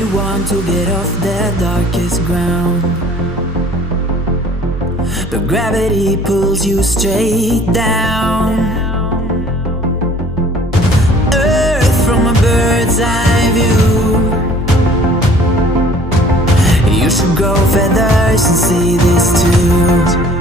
you want to get off the darkest ground, but gravity pulls you straight down. Earth from a bird's eye view. You should grow feathers and see this too.